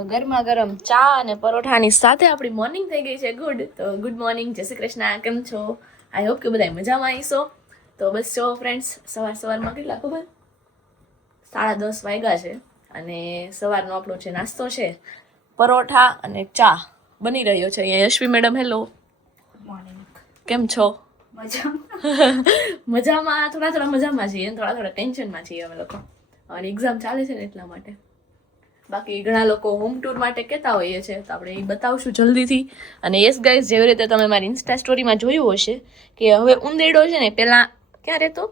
તો ગરમા ગરમ ચા અને પરોઠાની સાથે આપણી મોર્નિંગ થઈ ગઈ છે ગુડ. તો ગુડ મોર્નિંગ, જય શ્રી કૃષ્ણ. કેમ છો? આઈ હોપ કે બધા મજામાં આવીશો. તો બસ જો ફ્રેન્ડ્સ, સવારમાં કેટલા ખબર 10:30 વાગ્યા છે અને સવારનો આપણો જે નાસ્તો છે પરોઠા અને ચા બની રહ્યો છે. અહીંયા યશ્વી મેડમ, હેલો, મોર્નિંગ. કેમ છો? મજામાં. મજામાં, થોડા મજામાં છીએ, થોડા ટેન્શનમાં છીએ અમે લોકો, અને એક્ઝામ ચાલે છે ને એટલા માટે. બાકી ઘણા લોકો હોમ ટૂર માટે કહેતા હોઈએ છે, તો આપણે એ બતાવશું જલ્દીથી. અને યસ ગાઈઝ, જેવી રીતે તમે મારી ઇન્સ્ટા સ્ટોરીમાં જોયું હશે કે હવે ઉંદેડો છે ને, પહેલા ક્યાં રહેતો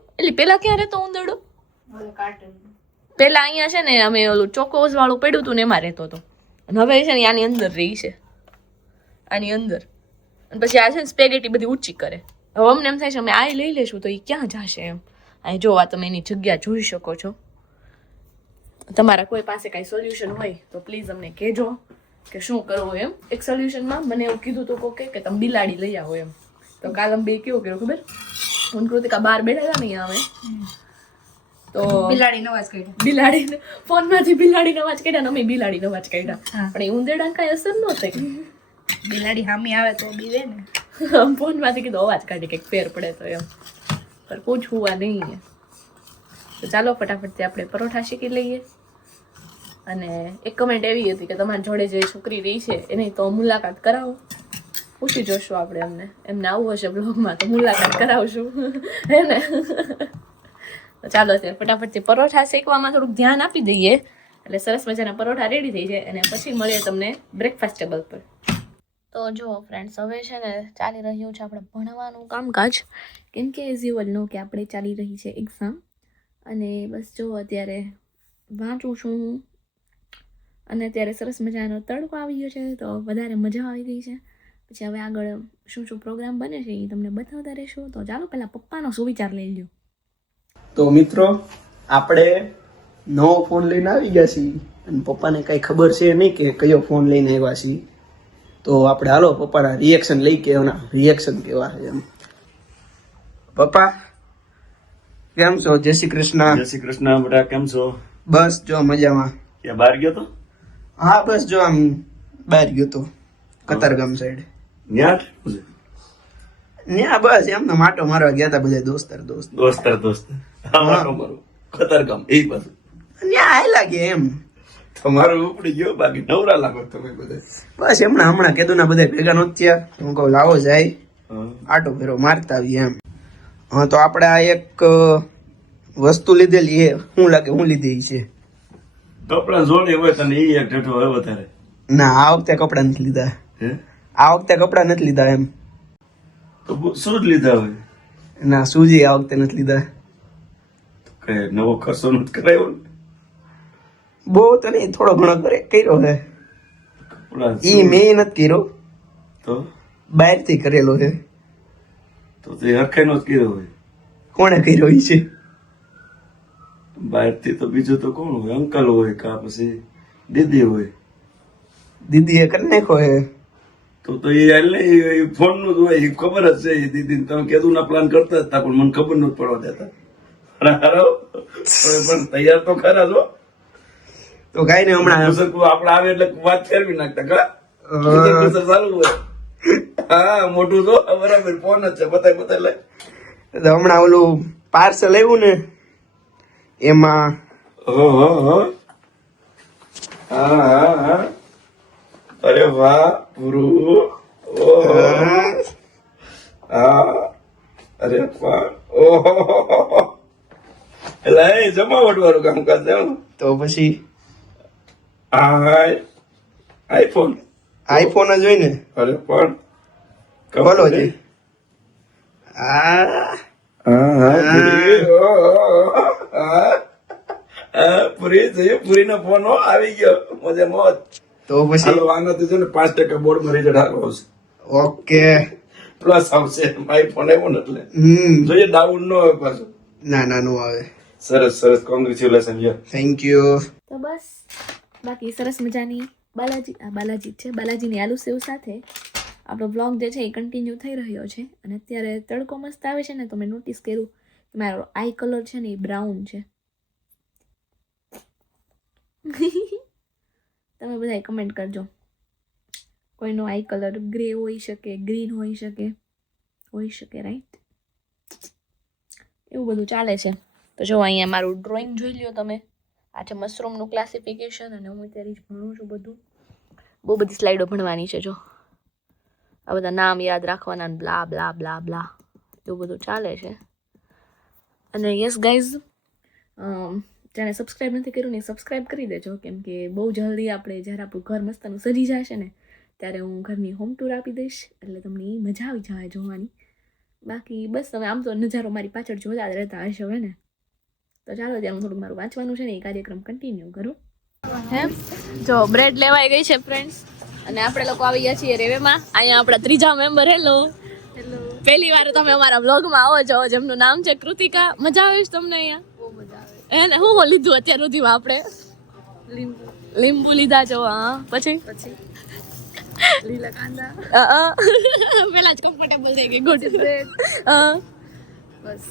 ઉંદેડો? પહેલા અહીંયા છે ને, અમે ઓલું ચોકોઝ વાળું પડ્યું હતું ને એમાં રહેતો હતો, અને હવે છે ને આની અંદર રહી છે, આની અંદર. અને પછી આ છે ને સ્પેગેટી બધી ઊંચી કરે. હવે અમને એમ થાય છે અમે આ લઈ લેશું તો એ ક્યાં જશે એમ. અહીં જો આ તમે એની જગ્યા જોઈ શકો છો. તમારા કોઈ પાસે કાંઈ સોલ્યુશન હોય તો પ્લીઝ અમને કહેજો કે શું કરવું એમ. એક સોલ્યુશનમાં મને એવું કીધું તો કોકે કે તમે બિલાડી લઈ આવો એમ. તો કાલ અમે બે કેવું કર્યું ખબર, હું કૃતિકા બહાર બેઠા હતા ને અમે, તો બિલાડીનો અવાજ કાઢ્યો. બિલાડીને ફોનમાંથી બિલાડીનો અવાજ કાઢ્યા ને અમે બિલાડીનો અવાજ કાઢ્યા, પણ એ ઉંદેડાને કાંઈ અસર ન થઈ. બિલાડી સામે આવે તો બીવે ને. ફોનમાંથી કીધું અવાજ કાઢી કંઈક ફેર પડે તો એમ, પર કુછ હુઆ નહીં. તો ચાલો ફટાફટથી આપણે પરોઠા શીખી લઈએ. અને એક કમેન્ટ એવી હતી કે તમારી જોડે જે છોકરી રહી છે એની તો મુલાકાત કરાવો. પૂછી જોશું આપણે એમને આવવું હશે બ્લોગમાં તો મુલાકાત કરાવશું હે ને. તો ચાલો અત્યારે ફટાફટથી પરોઠા શેકવામાં થોડુંક ધ્યાન આપી દઈએ એટલે સરસ મજાના પરોઠા રેડી થઈ જાય, અને પછી મળીએ તમને બ્રેકફાસ્ટ ટેબલ પર. તો જો ફ્રેન્ડ્સ, હવે છે ને ચાલી રહ્યું છે આપણે ભણવાનું કામકાજ, કેમ કે એઝ યુ ઓલ નો કે આપણે ચાલી રહી છે એક્ઝામ. અને બસ જો અત્યારે વાંચું છું હું, અને અત્યારે સરસ મજાનો તડકો આવી ગયો છે તો વધારે મજા આવી ગઈ છે. પછી હવે આગળ શું પ્રોગ્રામ બને છે એ તમને બતાવતા રહેશું. તો ચાલો પહેલાં પપ્પાનો સુવિચાર લઈ લ્યો. તો મિત્રો, આપણે નવો ફોન લઈને આવી ગયા છીએ અને પપ્પાને કઈ ખબર છે નહીં કે કયો ફોન લઈને આવ્યા છીએ. તો આપણે હાલો પપ્પાના રિએક્શન લઈ કે એના રિએક્શન કેવા છે એમ. પપ્પા કેમ છો? જય શ્રી કૃષ્ણ. જય શ્રી કૃષ્ણ બેટા, કેમ છો? બસ જો મજામાં. ક્યાં બહાર ગયો તો? હા બસ જો આમ બહાર ગયો તો કતારગામ સાઈડ. ન્યા ત્યાં બસ એમને માટો મારવા ગયા હતા બધા દોસ્તાર. અમારો ખતરગામ એ પાછું ત્યાં આયલા ગયા એમ. તમારું ઉપડી ગયો, બાકી નવરા લાગો તમે બધા. બસ હમણાં કીધું ના બધા ભેગા નહોતા થયા. હું કહું લાવો જાય આટો ફેરો મારતા આવીએ એમ. હા તો આપણે આ એક વસ્તુ લીધેલી એ શું લાગે હું લીધી છે? કપડા જોડે હોય તને એ એક ઠેઠો હોય વધારે. ના, આ વખતે કપડા નથી લીધા. હે? આ વખતે કપડા નથી લીધા એમ. તો શું જ લીધા હોય? ના, સૂજી આ વખતે નથી લીધા. કઈ નવો ખર્ચો નથી કરાયો ને? બહુ તો નહીં, થોડો ઘણો કર્યો છે. કપડા ઈ મેં નથી કર્યો, તો બહારથી કરેલો છે. તો તે હરખાઈ નો જ કીધો હોય. કોણે કર્યો ઈ છે? બહારથી તો બીજું તો કોણ હોય? અંકલ હોય કા પછી દીદી હોય. દીદીએ કરી નાખ્યો છે. તો એ એટલે ફોન નું જ હોય, એ ખબર જ છે. એ દીદી તમે કેદું ના પ્લાન કરતા હતા પણ મને ખબર નથી પડવા દેતા. પણ તૈયાર તો ખરા છો. તો કઈ નહીં, હમણાં આપડે આવે એટલે વાત ફેરવી નાખતા કા ચાલુ હોય. હા મોટું છો બરાબર, ફોન જ છે બતાય લે. તો હમણાં ઓલું પાર્સલ આવ્યું ને એમાં હા અરે વાહ પૂરું. હા અરે વાહ. ઓહો એટલે એ જમાવટ વાળું કામકાજ છે. તો પછી આઈફોન આઈફોન જ હોય ને. અરે પણ બોલો જી. આ પૂરી નો ફોન આવી ગયો, મજે મોજ. તો પછી આનાથી છે ને 5% બોર્ડ માં રિઝલ્ટ આવશે. ઓકે પ્લસ આવશે આઈફોન આવ્યો ને એટલે જોઈએ ડાઉન ન આવે પાછું. ના નો આવે. સરસ કોંગ્રેચ્યુલેશન યાર. Thank you. તો બસ બાકી સરસ મજાની બાલાજી છે, બાલાજીની આલુ સેવ સાથે આપણો બ્લોગ જે છે એ કન્ટિન્યુ થઈ રહ્યો છે. અને અત્યારે તડકો મસ્ત આવે છે ને, તો મેં નોટિસ કર્યું કે મારો આઈ કલર છે ને એ બ્રાઉન છે. તમે બધા કમેન્ટ કરજો. કોઈનો આઈ કલર ગ્રે હોઈ શકે, ગ્રીન હોઈ શકે રાઈટ, એવું બધું ચાલે છે. તો જો અહીંયા મારું ડ્રોઈંગ જોઈ લ્યો તમે. આ છે મશરૂમનું ક્લાસિફિકેશન અને હું અત્યારે જ ભણું છું બધું. બહુ બધી સ્લાઇડો ભણવાની છે. જો આ બધા નામ યાદ રાખવાના, બ્લા બ્લા બ્લા બ્લા એવું બધું ચાલે છે. અને યસ ગાઈઝ, જેણે સબસ્ક્રાઈબ નથી કર્યું ને સબસ્ક્રાઈબ કરી દેજો, કેમ કે બહુ જલ્દી આપણે જ્યારે આપણું ઘર મસ્તાનું સજી જશે ને ત્યારે હું ઘરની હોમ ટૂર આપી દઈશ, એટલે તમને એ મજા આવી જાય જોવાની. બાકી બસ તમે આમ તો નજારો મારી પાછળ જોતા જ રહેતા હશો હવે ને. તો ચાલો ત્યાં થોડુંક મારું વાંચવાનું છે ને એ કાર્યક્રમ કન્ટિન્યુ કરું. હે જો બ્રેડ લેવાઈ ગઈ છે ફ્રેન્ડ્સ, અને આપણે લોકો આવી ગયા છીએ રેવેમાં. અહીંયા આપણા ત્રીજા મેમ્બર. હેલો, પહેલી વાર તમે અમારા વ્લોગમાં આવો છો, જેમનું નામ છે કૃતિકા. મજા આવે છે તમને અહીંયા? બહુ મજા આવે. એને હું લીધું અત્યાર સુધીમાં આપણે? લીંબુ લીધા છો. હા, પછી લીલા કાંદા, પેલા જ કમ્ફર્ટેબલ થઈ ગઈ. ગુડ બ્રેડ, બસ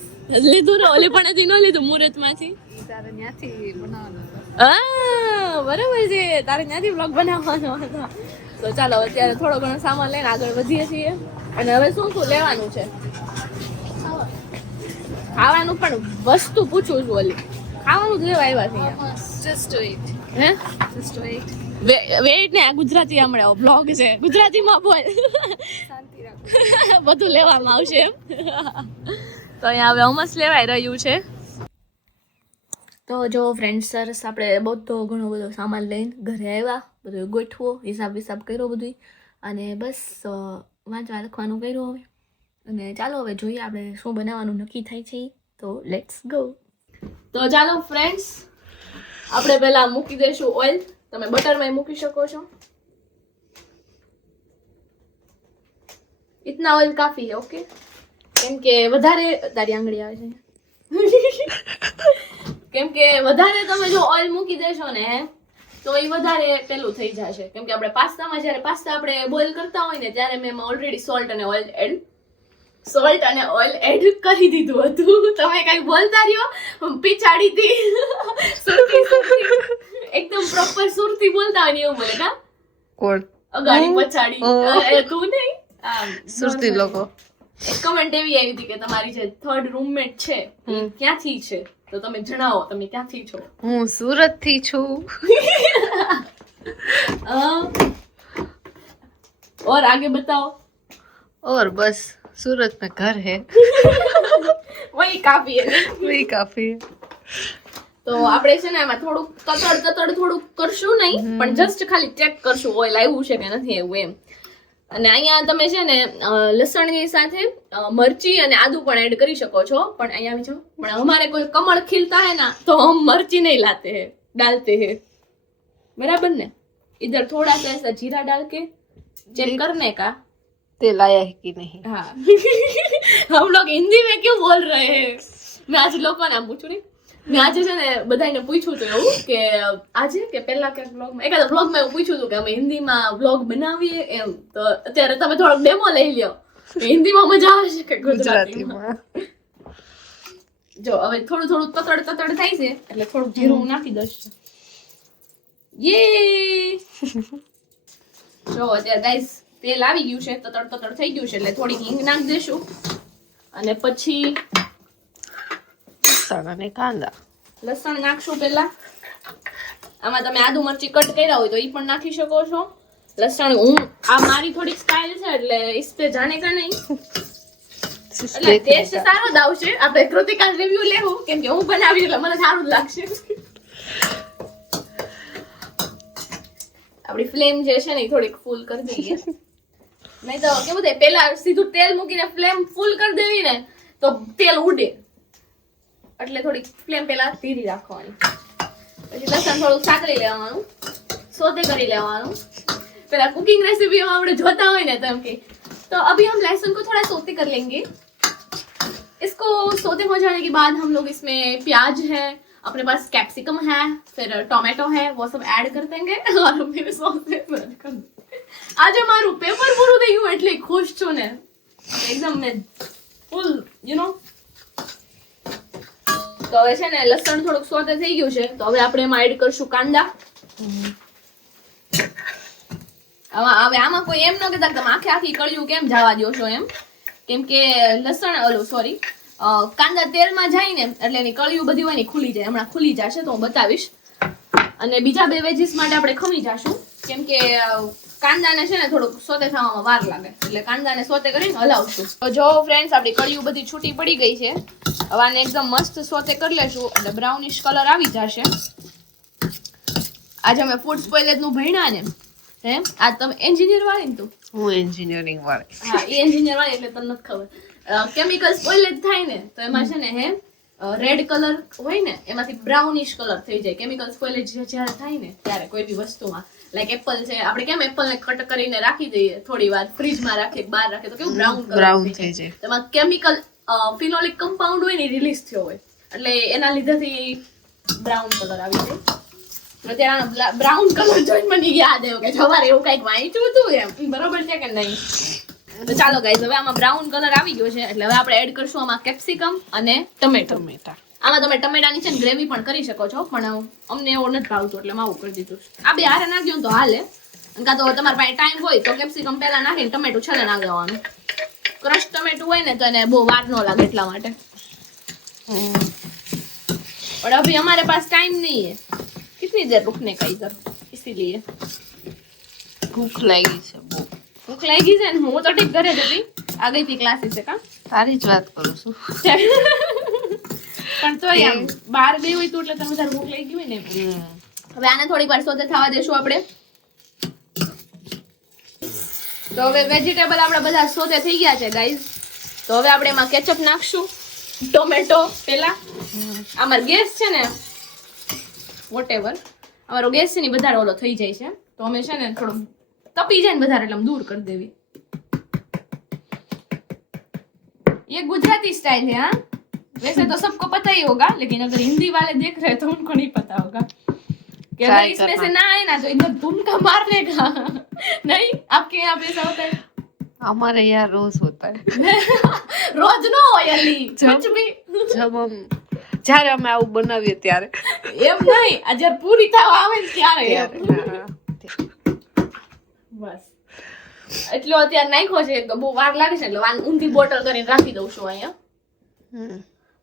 લીધું ને ઓલી પણ ન લીધું મુહૂર્તમાંથી. ઈ તારે ત્યાંથી બનાવવાનું હતું. બરાબર છે, તારે ત્યાંથી બ્લોગ બનાવવાનો હતો. તો ચાલો અત્યારે થોડો ઘણો સામાન લઈને આગળ વધીએ છીએ. અને હવે શું શું લેવાનું છે? ખાવાનું પણ વસ્તુ પૂછું છું. ઓલી ખાવાનું જ લેવા આવ્યા છે અહીંયા. જસ્ટ વેઇટ, હે જસ્ટ વેઇટ. વેઇટ ને, આ ગુજરાતી હમણાં બ્લોગ છે, ગુજરાતીમાં બોલ. શાંતિ રાખો. બધું લેવામાં આવશે એમ. તો અહીંયા હવે હમસ લેવાઈ રહ્યું છે. તો જો ફ્રેન્ડ્સ, સરસ આપણે બધો ઘણો બધો સામાન લઈને ઘરે આવ્યા. બધું ગોઠવો, હિસાબ કર્યો બધું, અને બસ વાંચવા લખવાનું કર્યું હવે. અને ચાલો હવે જોઈએ આપણે શું બનાવવાનું નક્કી થાય છે. તો લેટ્સ ગો. તો ચાલો ફ્રેન્ડ્સ, આપણે પહેલા મૂકી દઈશું ઓઇલ. તમે બટરમાં મૂકી શકો છો. ઇતના ઓઇલ કાફી है, ઓકે? કેમ કે વધારે તારી આંગળી આવે છે. કેમ કે વધારે તમે જો ઓઇલ મૂકી દેશો ને તો એ વધારે પેલું થઈ જશે. કેમ કે આપણે પાસ્તામાં જ્યારે પાસ્તા આપણે બોઇલ કરતા હોય ને ત્યારે મેં એમાં ઓલરેડી સોલ્ટ અને ઓઇલ એડ કરી દીધું હતું. તમે કઈ બોલતા રહ્યો, પીછાડી હતી. એકદમ પ્રોપર સુરતી બોલતા હોય ને એવું બોલે ના. કોણ? અગાડી પછાડી. તું નહીં, સુરતી લોકો. એક કમેન્ટ એવી આવી હતી કે તમારી જે થર્ડ રૂમમેટ છે એ ક્યાંથી છે, તો તમે જણાવો તમે ક્યાંથી છો. હું સુરત થી છું. और आगे बताओ. और बस सूरत में घर है. वही काफी है. वही काफी है. તો આપણે છે ને એમાં થોડુંક કતડ થોડુંક કરશું નહીં, પણ જસ્ટ ખાલી ચેક કરશું ઓઇલ આવ્યું છે કે નથી આવ્યું એમ. અને અહીંયા તમે છે ને લસણની સાથે મરચી અને આદુ પણ એડ કરી શકો છો. પણ અહીંયા આવી જાઓ, પણ हमारे कोई कमल खिलता है ना तो हम मर्ची नहीं लाते हैं, डालते हैं. बराबर ने? इधर थोड़ा सा ऐसा जीरा डाल के चेक करने का. तेल आया है कि नहीं. हाँ. हम लोग हिंदी में क्यों बोल रहे हैं? मैं आज लोगों ने पूछूं नहीं, મેં આજે છે ને બધાને પૂછ્યું હતું એવું કે આજે કે પહેલા ક્યાંક બ્લોગમાં એકાદ બ્લોગમાં એવું પૂછ્યું હતું કે અમે હિન્દીમાં બ્લોગ બનાવીએ એમ. તો અત્યારે તમે થોડોક ડેમો લઈ લ્યો, હિન્દીમાં મજા આવશે કે ગુજરાતીમાં. જો હવે થોડું તતડ થાય છે એટલે થોડુંક જીરું નાખી દઈશ. યે જો અત્યારે ગાઈસ તેલ આવી ગયું છે, તતડ થઈ ગયું છે એટલે થોડી હિંગ નાખી દેશું. અને પછી લસણ અને કાંદા. લસણ નાખશું પહેલા. આમાં તમે આદુ મરચી કટ કર્યા હોય તો એ પણ નાખી શકો છો. લસણ આ મારી થોડીક સ્ટાઇલ છે એટલે ઇસ પે જાને કા નહીં, એટલે ટેસ્ટ સારો જ આવશે. આપણે કૃતિકા રિવ્યુ લેવું કેમ કે હું બનાવી એટલે મને સારું જ લાગશે. આપણી ફ્લેમ જે છે ને એ થોડીક ફૂલ કરી દઈએ, નહીં તો કેવું થાય પેલા સીધું તેલ મૂકીને ફ્લેમ ફૂલ કરી દેવી ને તો તેલ ઉડે. એટલે થોડીક ફ્લેમ પેલા ધીરી રાખવાની. પછી લસણ થોડુંક સાતરી લેવાનું, સોતે કરી લેવાનું. પેલા कुकिंग रेसिपी આપણે જોતા હોય ને તો એમ કે तो अभी हम लहसुन को थोड़ा सोते कर लेंगे. इसको सोते हो जाने के बाद हम लोग इसमें प्याज है, अपने पास कैप्सिकम है, फिर टोमेटो है, वो सब ऐड कर देंगे और फिर सोते कर देंगे. आज हमाરું પેપર પૂરું થઈ ગયું એટલે ખુશ છું ને એકદમ ને ફૂલ યુ નો. તો હવે છે ને લસણ થોડુંક સોતે થઈ ગયું છે તો હવે આપણે એમાં એડ કરશું કાંદા. હવે આમાં કોઈ એમ ન કહેતા કે તમે આખી કળિયું કેમ જવા દો છો એમ, કેમ કે કાંદા તેલમાં જાય ને એટલે એની કળિયું બધી હોય ને ખુલી જાય. હમણાં ખુલી જશે તો હું બતાવીશ. અને બીજા 2 વેજીસ માટે આપણે ખમી જાશું, કેમ કે કાંદાને છે ને થોડુંક સોતે થવામાં વાર લાગે, એટલે કાંદાને સોતે કરીને હલાવશું. તો જો ફ્રેન્ડ્સ આપણી કળિયું બધી છૂટી પડી ગઈ છે. હવે આને એકદમ મસ્ત સોતે કરી લેશું એટલે બ્રાઉનિશ કલર આવી જશે. આજે અમે ફૂડ સ્પોઇલેજ નું ભણ્યા ને, હે આ તમે એન્જિનિયર વાળી ને તું? હું એન્જિનિયરિંગ વાળી. હા, એ એન્જિનિયર વાળી એટલે તમને નથી ખબર. કેમિકલ સ્પોઇલેજ થાય ને તો એમાં છે ને રેડ કલર હોય ને એમાંથી બ્રાઉનિશ કલર થઈ જાય. કેમિકલ સ્પોઇલેજ જ્યારે થાય ને ત્યારે કોઈ બી વસ્તુમાં, લાઈક એપલ છે, આપણે કેમ એપલ ને કટ કરીને રાખી દઈએ થોડી વાર ફ્રીજમાં રાખીએ, બહાર રાખીએ તો કેવું બ્રાઉન થઈ જાય. એમાં કેમિકલ ફિનોલિક કમ્પાઉન્ડ હોય ને રિલીઝ થયો હોય એટલે એના લીધેથી બ્રાઉન કલર આવી જાય. અત્યારે બ્રાઉન કલર જોઈને મને યાદ આવ્યું કે સવારે એવું કઈક વાંચ્યું હતું એમ, બરોબર છે કે નહીં? તો ચાલો ગાઈઝ, હવે આમાં બ્રાઉન કલર આવી ગયો છે એટલે હવે આપણે એડ કરશું આમાં કેપ્સિકમ અને ટમેટા. આમાં તમે ટમેટાની છે ને ગ્રેવી પણ કરી શકો છો, પણ અમને એવું નથી ભાવતું એટલે આવું કરી દીધું. આ 2 હારે નાખજો ને તો હાલે, કાં તો તમારા પાસે ટાઈમ હોય તો કેપ્સિકમ પહેલા નાખીને ટમેટું છેલ્લે નાખી દેવાનું. ક્રશ ટમેટું હોય ને તો એને બહુ વાર ન લાગે એટલા માટે. પણ અભી हमारे पास टाइम नहीं है, कितनी देर रुकने का इधर, इसीलिए ભૂખ લાગી છે બહુ. ભૂખ લાગી છે ને? હું તો ઠીક ઘરે જ હતી, આ ગઈ હતી ક્લાસીસ છે. કા તારી જ વાત કરું છું. પણ તોય આમ બહાર ગઈ હોય તો એટલે તમને વધારે ભૂખ લાગી હોય ને. હવે આને થોડીક વાર સોતે થવા દેશું આપણે. તો હવે વેજીટેબલ આપણા બધા સોતે થઈ ગયા છે ગાઈઝ. તો હવે આપણે એમાં કેચઅપ નાખશું, ટોમેટો પેલા. અમારો ગેસ છે ને વોટેવર, અમારો ગેસ છે ને વધારે ઓલો થઈ જાય છે, તો અમે છે ને થોડું તપી જાય ને વધારે એટલે દૂર કરી દેવી. ये गुजराती स्टाइल है, हाँ वैसे तो सबको पता ही होगा, लेकिन अगर हिंदी वाले देख रहे हैं तो उनको नहीं पता होगा कि अगर इसमें से ना आए ना तो इधर भूनका मारने का नहीं. आपके यहाँ पे ऐसा होता है? हमारे यहाँ रोज होता है. रोज नो હોય અલી, कुछ भी જબ હમ જ્યારે અમે આવું બનાવીએ ત્યારે એમ નહીં, આ જ્યારે પૂરી થવા આવે ને ત્યારે બસ. એટલો અત્યારે નાખ્યો છે, બહુ વાર લાગે છે એટલે ઊંધી બોટલ કરીને રાખી દઉં છું અહીંયા,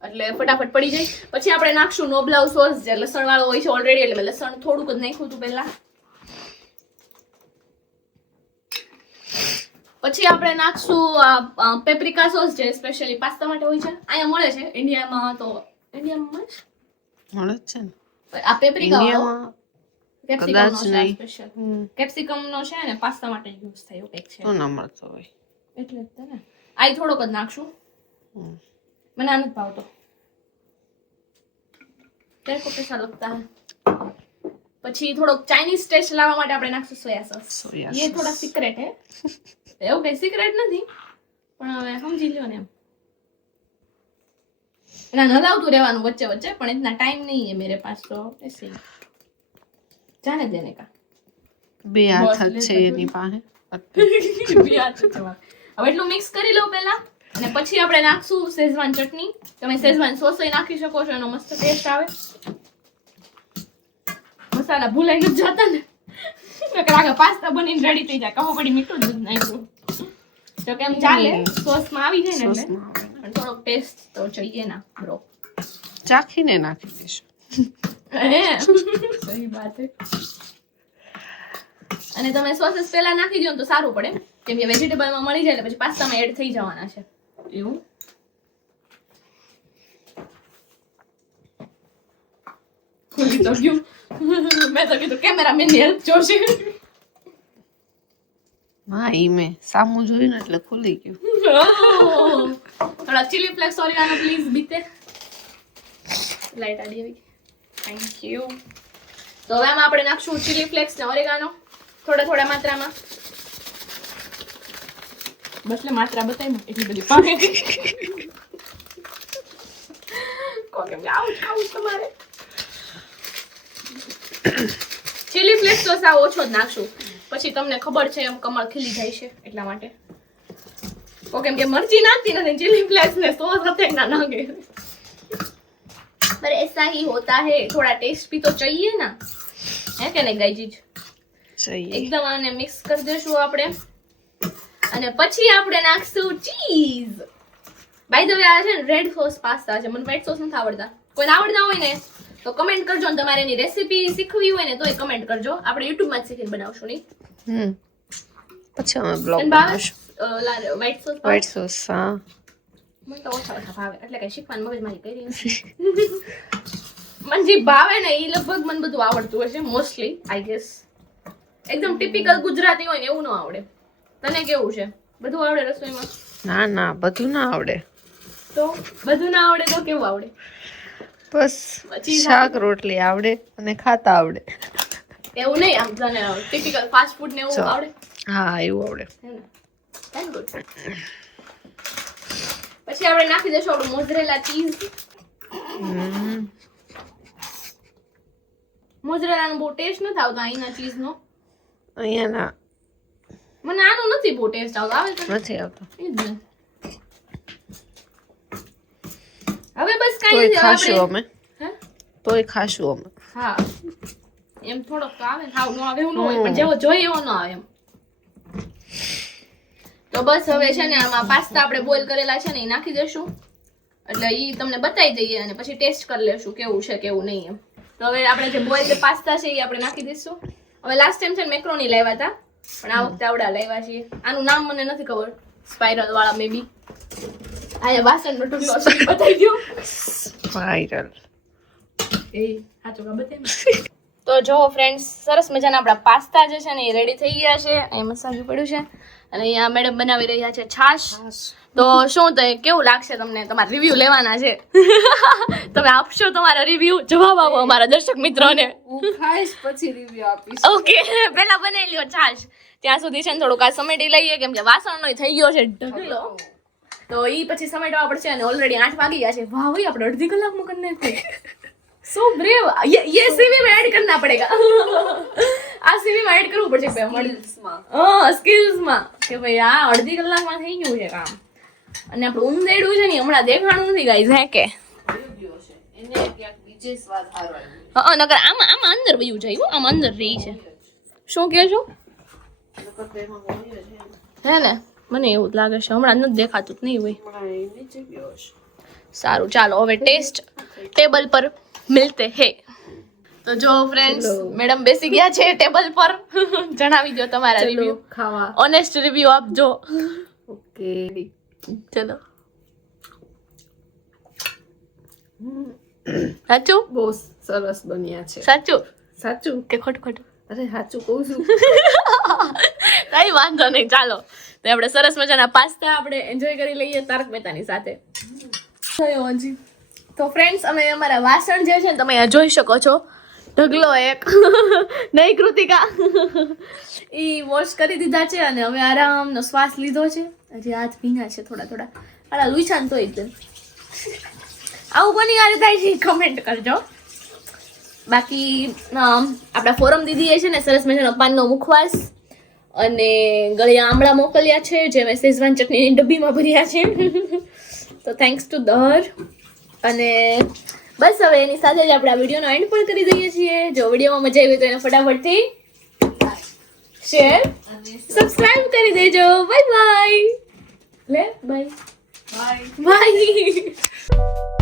એટલે ફટાફટ પડી જાય. પછી આપણે નાખશું નોબલાઉ સોસ, જે લસણ વાળો હોય છે ઓલરેડી, એટલે મેં લસણ થોડુંક જ નાખ્યું હતું પહેલા. પછી આપણે નાખશું પેપ્રિકા સોસ, જે સ્પેશિયલી પાસ્તા માટે હોય છે. અહીંયા મળે છે ઇન્ડિયામાં, તો ઇન્ડિયામાં મળે છે ને આ પેપ્રિકા ઇન્ડિયામાં કદાચ નહીં. કેપ્સિકમ નો છે ને પાસ્તા માટે યુઝ થાય એવું કંઈક છે, તો ના મળતો હોય એટલે જ ને. આ થોડોક જ નાખશું, મને આ નથી ભાવતો. તેરે કો कैसा लगता है? પછી થોડોક ચાઇનીઝ ટેસ્ટ લાવવા માટે આપણે નાખશું સોયા સોસ. ये थोड़ा सीक्रेट है, એવું કઈ સિક્રેટ નથી, પણ હવે સમજી લ્યો ને એમ. એના હલાવતું રહેવાનું વચ્ચે વચ્ચે, પણ इतना टाइम नहीं है मेरे पास, तो ऐसे जाने देने का. 2 હાથ છે એની પાસે. હવે એટલું મિક્સ કરી લઉં પહેલા, અને પછી આપણે નાખશું શેઝવાન ચટણી. તમે શેઝવાન સોસ નાખી શકો છો, એનો મસ્ત ટેસ્ટ આવે. મસાલા ભૂલાઈ ન જતા ને, આગળ પાસ્તા બનીને રેડી થઈ જાય, કહો પડી મીઠું જ નાખ્યું તો કેમ ચાલે, સોસમાં આવી જાય ને એટલે. પણ થોડોક ટેસ્ટ તો જોઈએ ના બ્રો. ચાખીને નાખી દઈશું. સહી વાત હે. અને તમે સોસીસ પહેલા નાખી દો તો સારું પડે, કેમ કે વેજીટેબલમાં મળી જાય એટલે પછી પાસ્તામાં એડ થઈ જવાના છે એવું. ખુલી તો ગયું, મેં તો કીધું કેમેરામેનની હેલ્પ જોશે. હા, ઈ મેં સામું જોયું ને એટલે ખુલી ગયું. થોડા ચીલી ફ્લેક્સ ઓરિગાનો પ્લીઝ બીતે લાઈટ આડી આવી. Thank you. તો હવે આમાં આપણે નાખશું ચીલી ફ્લેક્સ ને ઓરિગાનો થોડા થોડા માત્રામાં. બસ લે માત્રા બતાવી એટલી બધી પાકે કોકે આવું તમારે ચીલી ફ્લેક્સ તો સાવ ઓછો જ નાખશું, પછી તમને ખબર છે એમ કમળ ખીલી જાય છે એટલા માટે. કેમ કે મરચી નાખતી નથી, ચીલી ફ્લેક્સ ને સોસ સાથે ના નાખે. पर ऐसा ही होता है, थोड़ा टेस्ट भी तो चाहिए ना, है क्या नहीं गाइजी? જોઈએ. એકદમ આને મિક્સ કરી દેશું આપણે અને પછી આપણે નાખશું ચીઝ. બાય ધ વે આ છે ને રેડ સોસ પાસ્તા છે, મને વ્હાઈટ સોસ નથી આવડતા. કોઈને આવડતા હોય ને તો કમેન્ટ કરજો, અને તમારે એની રેસીપી શીખવી હોય ને તોય કમેન્ટ કરજો. આપણે YouTube માં જ શીખીને બનાવશું નહીં. પછી અમે બ્લોગ અને બનાવશું. White sauce white sauce. હા, મને તો ઓછા ભાવે, એટલે કઈ શીખવાનું મગજમારી કરી નથી. મને જે ભાવે ને એ લગભગ મને બધું આવડતું હશે મોસ્ટલી, આઈ ગેસ. એકદમ ટિપિકલ ગુજરાતી હોય ને એવું ન આવડે. તને કેવું છે, બધું આવડે રસોઈમાં? ના ના, બધું ના આવડે. તો બધું ના આવડે તો કેવું આવડે? બસ શાક રોટલી આવડે અને ખાતા આવડે. એવું નહીં, આમ તને ટિપિકલ ફાસ્ટ ફૂડ ને એવું આવડે? હા, એવું આવડે. હે ને? Very good. પછી આપણે નાખી દઈશું આપણું મોઝરેલા ચીઝ. મોઝરેલાનો બહુ ટેસ્ટ નથી આવતો અહીંના ચીઝનો. અહીંયા ના મને આનો નથી બહુ ટેસ્ટ આવતો. આવે છે નથી આવતો. ઈ જ ને. હવે બસ તોય કાંઈ ખાશું અમે. હે? તોય ખાશું અમે. હા, એમ થોડોક તો આવે, હાવ ન આવે એવું ન હોય, પણ જેવો જોઈએ એવો ન આવે એમ. તો બસ હવે છે ને આમાં પાસ્તા આપણે બોઇલ કરેલા છે ને એ નાખી દેશું, એટલે એ તમને બતાવી દઈએ અને પછી ટેસ્ટ કરી લેશું કેવું છે કેવું નહીં એમ. તો હવે આપણે જે બોઇલ પાસ્તા છે એ આપણે નાખી દઈશું. હવે લાસ્ટ ટાઈમ છે ને મેક્રોની લાવ્યા હતા, પણ આ વખતે આવડા લાવ્યા છીએ. આનું નામ મને નથી ખબર, સ્પાઇરલ વાળા મે બી. આયા વાસણનો ટુકડો છે, બતાવી દો. વાયરલ. એ સાચું કા બતાવી. તો જો ફ્રેન્ડ્સ, સરસ મજાના આપણા પાસ્તા જે છે ને એ રેડી થઈ ગયા છે. અહીં મસાલું પડ્યું છે અને અહીંયા મેડમ બનાવી રહ્યા છે છાશ. તો શું તો કેવું લાગશે તમને? તમારા રિવ્યુ લેવાના છે. તમે આપશો તમારા રિવ્યુ, જવાબ આપો અમારા દર્શક મિત્રોને. હું ખાઈશ પછી રિવ્યુ આપીશ. ઓકે, પહેલા બનાવી લ્યો છાશ. ત્યાં સુધી છે ને થોડુંક આ સમેટી લઈએ, કેમ કે વાસણનો થઈ ગયો છે ઢગલો. તો ઈ પછી સમેટવા પડશે અને ઓલરેડી 8 વાગી ગયા છે. વાહ ભાઈ, આપણે અડધી કલાકમાં કરી નાખ્યું. So brave. ये सीवी में ऐड करना पड़ेगा. આ સીવી માં એડ કરવું પડશે બે સ્કિલ્સ માં કે ભાઈ આ અડધી કલાકમાં થઈ ગયું છે કામ. અને આપણું ઉંદેડું છે ને હમણાં દેખાણું નથી ગાઈઝ. હે કે એને ક્યાંક બીજે સ્વાદ હારો આવ્યો. હા, નકર આમાં અંદર વયું જાય હો, આમાં અંદર રહી છે. શું કહે છો? હે ને, મને એવું જ લાગે છે, હમણાં નથી દેખાતું જ નહીં હોય. સારું, ચાલો હવે ટેસ્ટ ટેબલ પર મિલતે હે. તો જો ફ્રેન્ડ્સ, મેડમ બેસી ગયા છે ટેબલ પર. જણાવી દો તમારા રિવ્યુ, ખાવા. ઓનેસ્ટ રિવ્યુ આપજો. ઓકે, ચલો. સાચું? બહુ સરસ બન્યા છે. સાચું સાચું કે ખોટું? ખોટું. અરે સાચું કહું છું. કઈ વાંધો નહીં, ચાલો. તો આપણે સરસ મજાના પાસ્તા આપણે એન્જોય કરી લઈએ તારક મહેતાની સાથે. તો ફ્રેન્ડ્સ, અમે અમારા વાસણ જે છે ને તમે અહીંયા જોઈ શકો છો, ઢગલો એક નહીં કૃતિકા, એ વોશ કરી દીધા છે અને હવે આરામનો શ્વાસ લીધો છે. હજી હાથ ભીના છે થોડા થોડા. અલા લુઈછાન તો એકદમ આવું કોની યારે થાય છે કમેન્ટ કરજો. બાકી આપણા ફોરમ દીદીએ છે ને સરસ મજાનો પાનનો મુખવાસ અને ગળિયા આમળા મોકલ્યા છે, જે મેં શેઝવાન ચટણીની ડબ્બીમાં ભર્યા છે. તો થેન્ક્સ ટુ દર. અને બસ હવે એની સાથે જ આપણે આ વિડીયોનો એન્ડ પણ કરી દઈએ છીએ. જો વિડીયોમાં મજા આવી તો એને ફટાફટથી શેર, સબસ્ક્રાઇબ કરી દેજો. Bye bye. લે બાય બાય બાય.